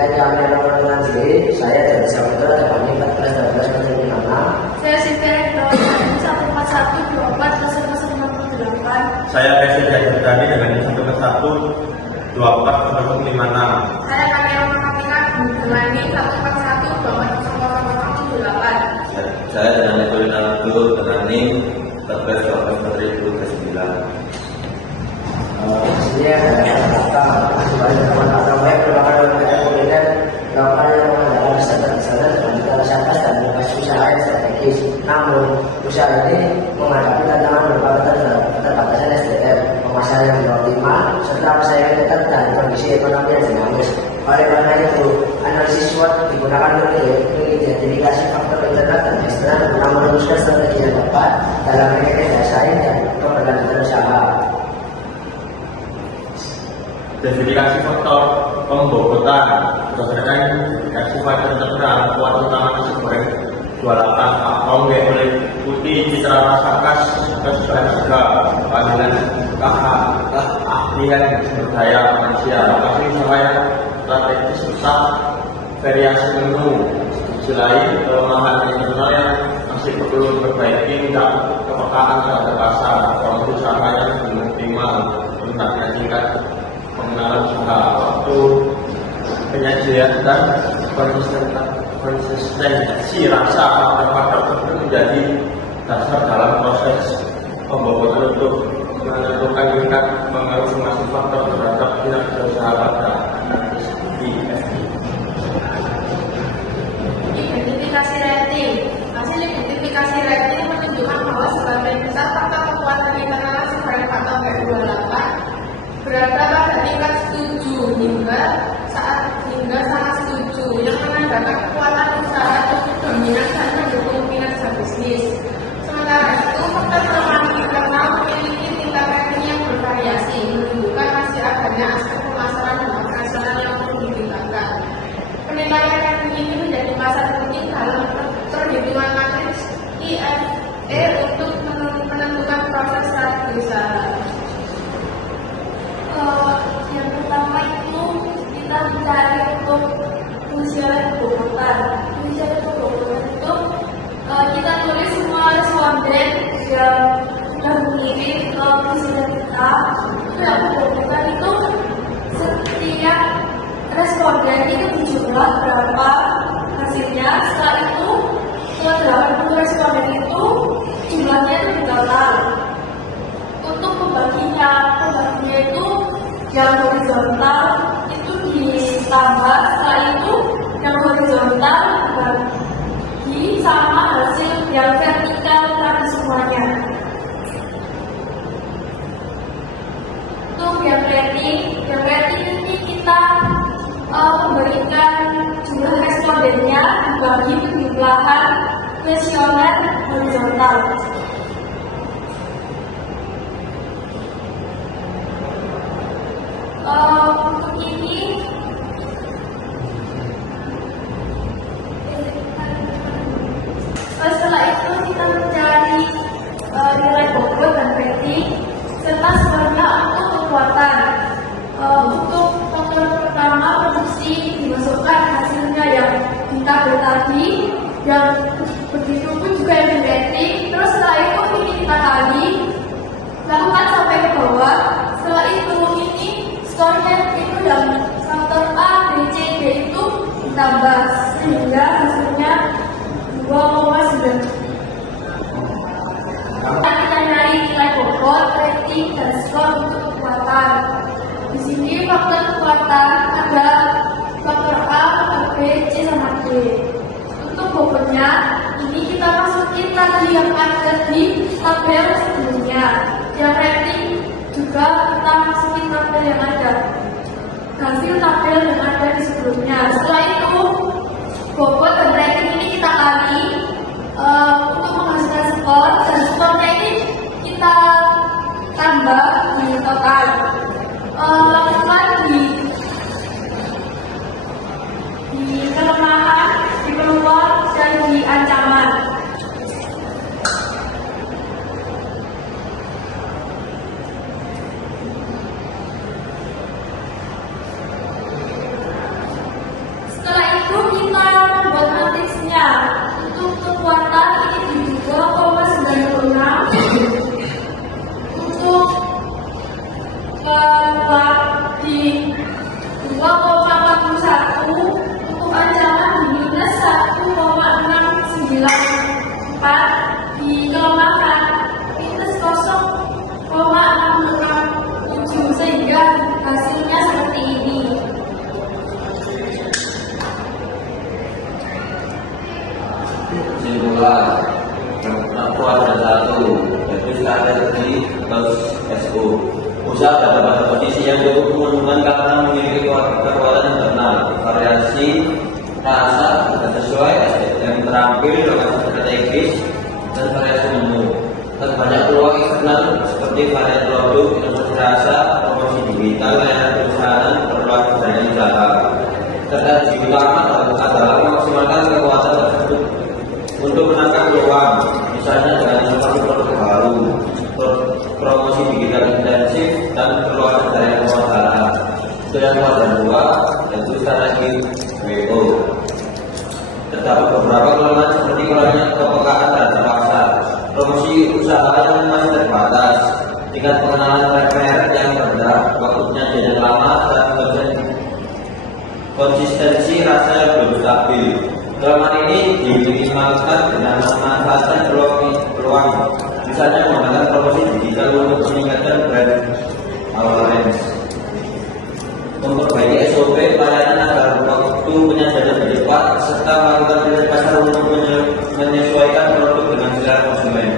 Jika jamnya nomor dengan diri, saya tidak bisa betul terbanding 14, 12, 16. Saya Siti Doa 141, 24, 0, 0, 58. Saya Presiden Berdani dengan 141, 24, 0, 56. Saya Kamera Matematika dengan 141, 24, 0, 0, 58. Saya dengan Nikolina Abdul dengan NIM 14 Dia adalah sebagai teman-teman baik merupakan lembaga kuliner lokal yang mengadakan wisata-wisata terlanjur masyarakat dan berbasis usaha yang strategis. Namun, usaha ini menghadapi tantangan berupa keterbatasan SDM, pemasaran yang belum optimal, serta persaingan ketat dan kondisi ekonomi yang dinamis. Oleh karena itu, analisis SWOT digunakan untuk mengidentifikasi faktor internal dan eksternal guna merumuskan strategi yang tepat dalam mengekang daya saing dan keberlanjutan usaha. Identifikasi faktor pembobotan berdasarkan identifikasi faktor internal kuat utama nasi goreng 28 Pakong meliputi citra rasa khas kesukaan juga panggilan keahlian sumber daya manusia lokasi usaha yang strategis serta variasi menu. Sisi lain kelemahan internal yang masih perlu diperbaiki tidak kepekaan terhadap pasar atau usaha yang belum optimal tentang tingkat pengenalan usaha waktu penyajian dan konsistensi rasa faktor tersebut menjadi dasar dalam proses pembobotan untuk menentukan tingkat pengaruh masing faktor terhadap kinerja usaha pada Identifikasi rating. Hasil identifikasi rating menunjukkan bahwa sebagian besar faktor kekuatan internal sebagai faktor B28 berada pada tingkat setuju hingga sangat setuju yang menandakan kekuatan usaha cukup dominan dan mendukung kinerja bisnis. Sementara itu, faktor kelemahan internal memiliki tingkat rating yang bervariasi, menunjukkan masih adanya aspek pemasaran dan operasional yang perlu ditingkatkan. Penilaian rating ini menjadi pasar penting dalam perhitungan matriks IFE untuk menentukan proses strategi usaha. Yang pertama itu kita mencari untuk fungsional pembobotan. Fungsional pembobotan itu kita tulis semua responden yang sudah mengirim ke fungsional kita. Itu yang pembobotan itu setiap responden itu dijumlah berapa hasilnya. Setelah itu ke 80 responden itu jumlahnya itu ditotal. Untuk pembaginya itu yang horizontal itu ditambah, setelah itu yang horizontal dibagi sama hasil yang vertikal tadi semuanya. Untuk yang rating ini kita memberikan jumlah respondennya dibagi penjumlahan kuesioner horizontal. Untuk ini setelah itu kita mencari nilai bobot dan rating serta sebenarnya untuk kekuatan. Untuk faktor pertama produksi dimasukkan hasilnya yang di tabel tadi, yang begitu pun juga yang di rating. Terus setelah itu ini kita kali lakukan sampai ke bawah. Setelah itu ini skornya itu yang faktor A, B, C, D itu ditambah sehingga hasilnya 2,9. Kita nyari nilai bobot, rating, dan skor untuk kekuatan. Di sini faktor kekuatan ada faktor A, faktor B, C, sama D. Untuk bobotnya ini kita masukin tadi yang ada di tabel sebelumnya. Yang rating juga kita masukin tabel yang ada, hasil tabel yang ada di sebelumnya. Setelah itu bobot dan rating ini kita kali untuk menghasilkan skor, dan skornya ini kita tambah di total. Lakukan di kelemahan, di peluang, dan di ancaman. Usaha berada pada posisi yang cukup menguntungkan karena memiliki kekuatan internal, variasi rasa tidak sesuai, yang terampil, lokasi strategis, dan variasi menu. Dan banyak peluang eksternal seperti varian produk, inovasi rasa, promosi digital, layanan perusahaan, perluasan jaringan usaha. Serta tujuan utama adalah memaksimalkan kekuatan tersebut untuk menangkap peluang, misalnya dengan inovasi produk baru, promosi digital intensif, dan perluasan jaringan pemasaran. Itu yang kuadran 2, yaitu strategi WO. Terdapat beberapa kelemahan seperti kurangnya kepekaan terhadap pasar, promosi usaha yang masih terbatas, tingkat pengenalan merek yang rendah, waktunya jalan lama, dan konsistensi rasa yang belum stabil. Kelemahan ini diminimalkan dengan memanfaatkan peluang, misalnya menggunakan promosi digital untuk meningkatkan brand awareness, memperbaiki SOP pelayanan agar waktu penyajian lebih cepat, serta melakukan riset pasar untuk menyesuaikan produk dengan selera konsumen.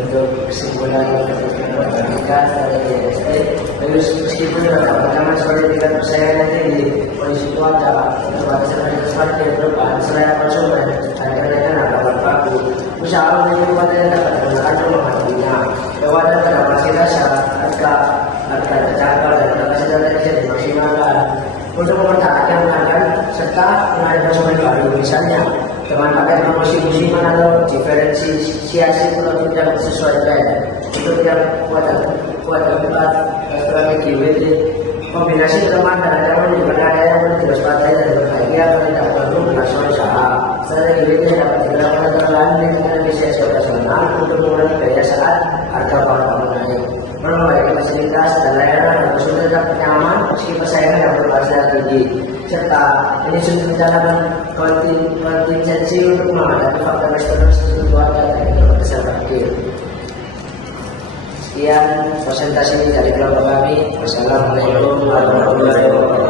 Untuk kesimpulan ketika strategi ESG, meskipun pertama sebagai tingkat persaingan di kondisi cuaca, keterbatasan harga di depan, selera konsumen, harga kenaikan harga baku, usaha memiliki konten dapat menggunakan memahaminya. Lewat dan kapasitas harga terjangkau dan kapasitas bisa dimaksimalkan untuk mempertahankan pelanggan serta menarik konsumen baru, misalnya dengan pakai promosi musiman atau diferensiasi produk yang sesuai tren. Untuk yang kuat tempat strategi WD, kombinasi kelemahan dan ancaman di berada yang menjadi waspada dan berbahagia akan tidak perlu melaksanakan usaha. Strategi WD dapat digunakan antara lain dengan efisiensi operasional untuk mengurangi biaya saat harga bahan naik, memperbaiki fasilitas dan layanan yang konsumen tetap nyaman meski persaingan yang berhasil tinggi, serta ini sudah menjalankan kontingensi untuk menghadapi faktor eksternal seperti cuaca dan keterbatasan parkir. Sekian presentasi dari kelompok kami. Wassalamualaikum warahmatullahi wabarakatuh.